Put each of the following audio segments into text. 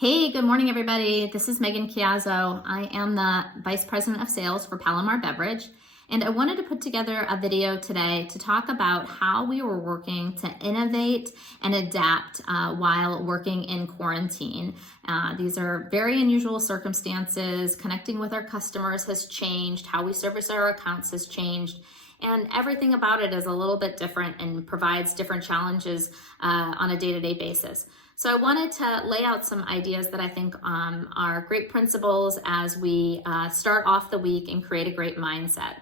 Hey, good morning, everybody. This is Megan Chiazzo. I am the Vice President of Sales for Palomar Beverage, and I wanted to put together a video today to talk about how we were working to innovate and adapt while working in quarantine. These are very unusual circumstances. Connecting with our customers has changed. How we service our accounts has changed. And everything about it is a little bit different and provides different challenges on a day-to-day basis. So I wanted to lay out some ideas that I think are great principles as we start off the week and create a great mindset.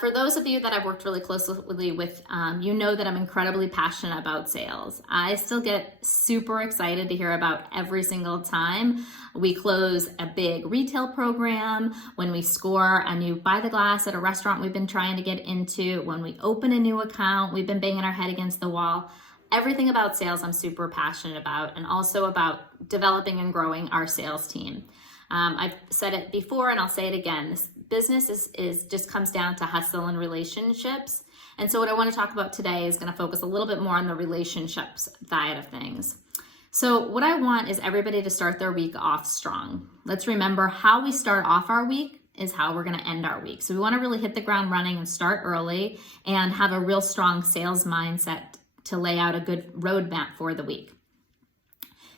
For those of you that I've worked really closely with, you know that I'm incredibly passionate about sales. I still get super excited to hear about every single time we close a big retail program, when we score a new buy the glass at a restaurant we've been trying to get into, when we open a new account, we've been banging our head against the wall. Everything about sales I'm super passionate about, and also about developing and growing our sales team. I've said it before and I'll say it again. This business is just comes down to hustle and relationships. And so what I want to talk about today is going to focus a little bit more on the relationships side of things. So what I want is everybody to start their week off strong. Let's remember, how we start off our week is how we're going to end our week. So we want to really hit the ground running and start early and have a real strong sales mindset to lay out a good roadmap for the week.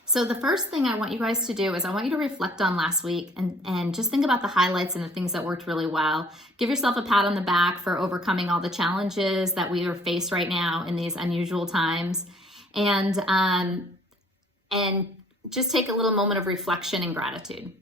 So the first thing I want you guys to do is I want you to reflect on last week and just think about the highlights and the things that worked really well. Give yourself a pat on the back for overcoming all the challenges that we are faced right now in these unusual times. And just take a little moment of reflection and gratitude.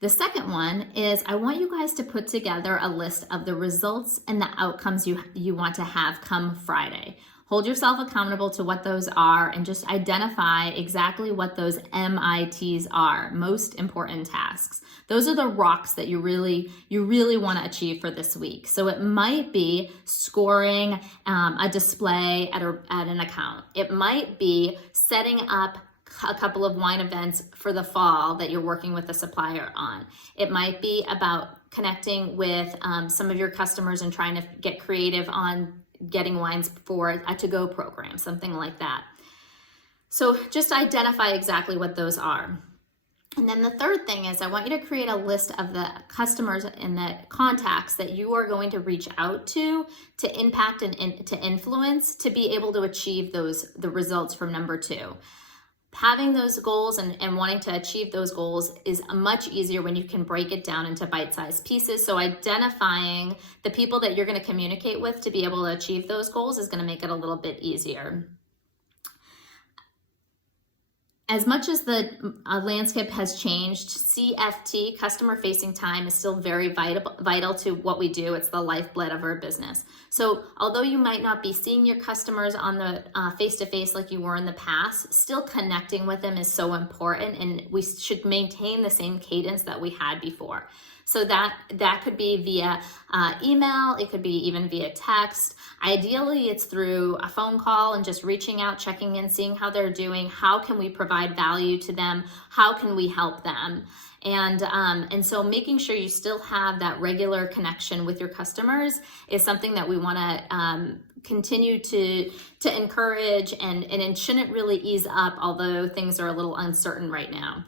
The second one is I want you guys to put together a list of the results and the outcomes you want to have come Friday. Hold yourself accountable to what those are and just identify exactly what those MITs are, most important tasks. Those are the rocks that you really want to achieve for this week. So it might be scoring a display at an account. It might be setting up a couple of wine events for the fall that you're working with a supplier on. It might be about connecting with some of your customers and trying to get creative on getting wines for a to-go program, something like that. So just identify exactly what those are. And then the third thing is I want you to create a list of the customers and the contacts that you are going to reach out to impact and to influence to be able to achieve the results from number 2. Having those goals and wanting to achieve those goals is much easier when you can break it down into bite-sized pieces. So identifying the people that you're going to communicate with to be able to achieve those goals is going to make it a little bit easier. As much as the landscape has changed, CFT, customer-facing time, is still very vital to what we do. It's the lifeblood of our business. So although you might not be seeing your customers on the face-to-face like you were in the past, still connecting with them is so important, and we should maintain the same cadence that we had before. So that could be via email, it could be even via text. Ideally, it's through a phone call and just reaching out, checking in, seeing how they're doing. How can we provide value to them? How can we help them? And so making sure you still have that regular connection with your customers is something that we want to continue to encourage, and it shouldn't really ease up, although things are a little uncertain right now.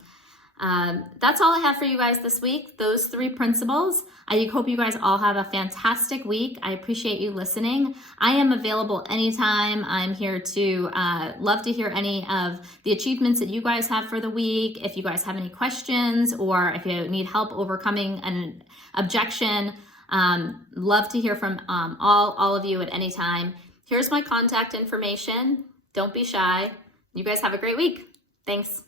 That's all I have for you guys this week, those 3 principles. I hope you guys all have a fantastic week. I appreciate you listening. I am available anytime. I'm here to love to hear any of the achievements that you guys have for the week. If you guys have any questions or if you need help overcoming an objection, love to hear from all of you at any time. Here's my contact information. Don't be shy. You guys have a great week. Thanks.